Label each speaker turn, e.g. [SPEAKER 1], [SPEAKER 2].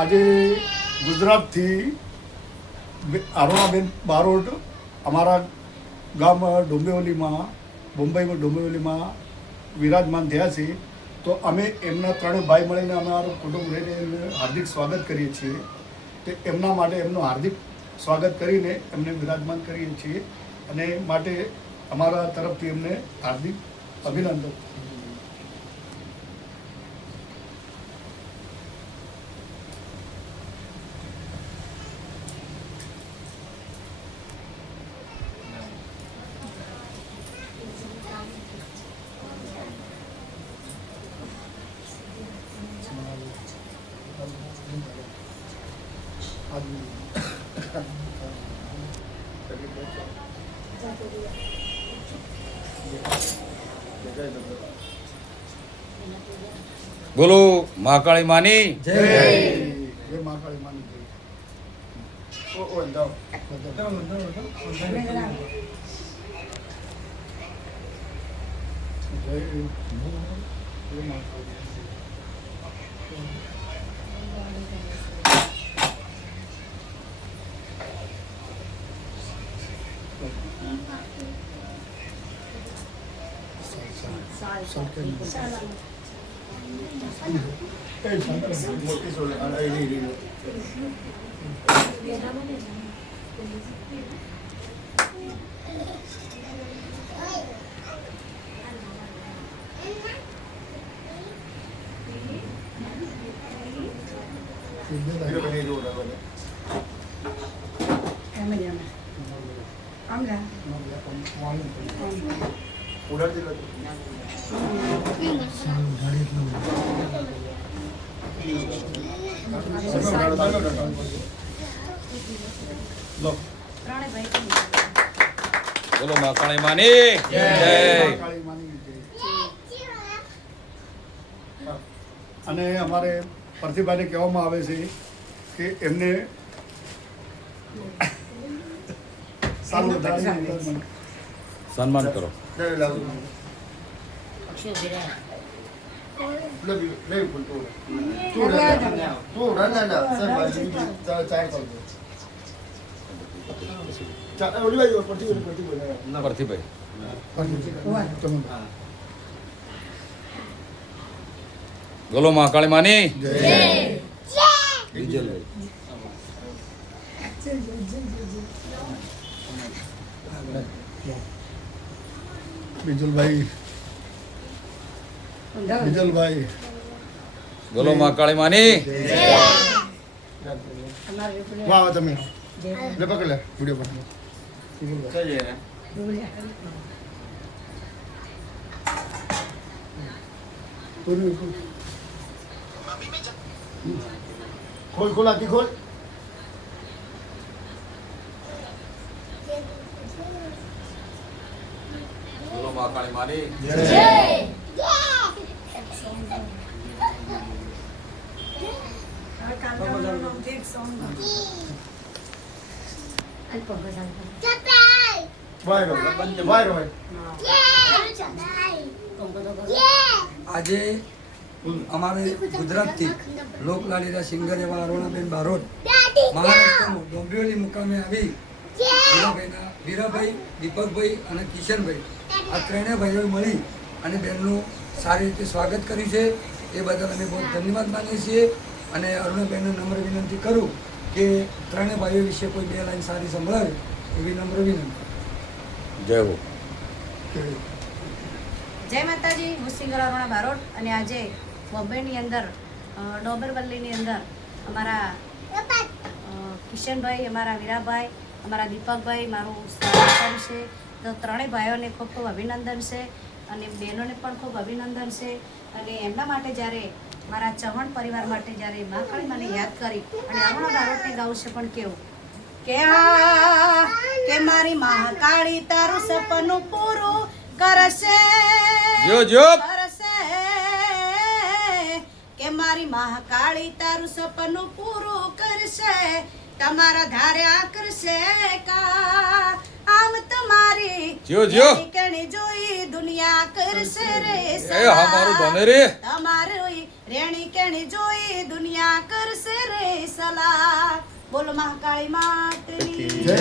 [SPEAKER 1] આજે ગુજરાતથી અરુણાબેન બારોટ અમારા ગામ ડોંબેવલીમાં મુંબઈમાં ડોંબેવલીમાં વિરાજમાન થયા છે. તો અમે એમના ત્રણ ભાઈ મળીને અમારું કુટુંબ રહીને એમને હાર્દિક સ્વાગત કરીએ છીએ. તે એમના માટે એમનું હાર્દિક સ્વાગત કરીને એમને વિરાજમાન કરીએ છીએ. અને માટે અમારા તરફથી એમને હાર્દિક અભિનંદન.
[SPEAKER 2] બોલો મહાકાળી માની?
[SPEAKER 1] જય જય. મહાકાળી માની જય. Amla. Amla. Amla. Amla. રી લો.
[SPEAKER 2] બોલો મહાકાળી
[SPEAKER 1] કાળી માની જય. અને અમારે પ્રતિભાને કહેવામાં આવે છે કે એમને સારું
[SPEAKER 2] સન્માન કરો પરથીભાઈ બોલો મહાકાળી માની વિજયભાઈ
[SPEAKER 1] બિજલભાઈ બિજલભાઈ
[SPEAKER 2] બોલો મહાકાળી માની
[SPEAKER 1] વાહ તમે લે પકડ લે વિડીયો ખોલ ખોલ આતી ખોલ
[SPEAKER 2] બોલો મહાકાળી
[SPEAKER 3] આજે અમારે ગુજરાતથી લોકલાડીના સિંગર એવા અરુણાબેન બારોટ મહારાષ્ટ્રનું ડોંબિવલી મુકામે આવી વીરાભાઈના વીરાભાઈ દીપકભાઈ અને કિશનભાઈ. આ ત્રણેય ભાઈઓએ મળી અને બેનનું સારી રીતે સ્વાગત કર્યું છે. એ બદલ અમે બહુ ધન્યવાદ માનીએ છીએ અને અરુણાબેનને નમ્ર વિનંતી કરું કે ત્રણેય ભાઈઓ વિશે કોઈ બે લાઈન સારી સંભળાવે એવી નમ્ર વિનંતી.
[SPEAKER 2] જય હો.
[SPEAKER 4] જય માતાજી હું સિંગર અરુણા બારોટ અને આજે બોમ્બેની અંદર ડોબરવલ્લીની અંદર અમારા કિશનભાઈ અમારા વીરાભાઈ અમારા દીપકભાઈ મારું સ્વાગત છે. તો ત્રણેય ભાઈઓને ખૂબ ખૂબ અભિનંદન છે અને બહેનોને પણ ખૂબ અભિનંદન છે. અને એમના માટે જ્યારે મારા ચૌહાણ પરિવાર માટે જ્યારે માખણી મને યાદ કરી અને અરુણા બારોટને ગાવું છે પણ કેવું? કે આ કે મારી મહાકાળી તારું સપનું પૂરું કરશે.
[SPEAKER 2] જો જો.
[SPEAKER 4] કરશે. કે મારી મહાકાળી તારું સપનું પૂરું કરશે. તમારા ધારે આકર્ષે કા આમ તમારી
[SPEAKER 2] જો જો
[SPEAKER 4] કેણી જોઈ દુનિયા કરશે રે
[SPEAKER 2] એ અમારું બને રે.
[SPEAKER 4] તમારી રેણી કેણી જોઈ દુનિયા કરશે રે સલા. બોલ મહાકાળી માતની
[SPEAKER 1] જય.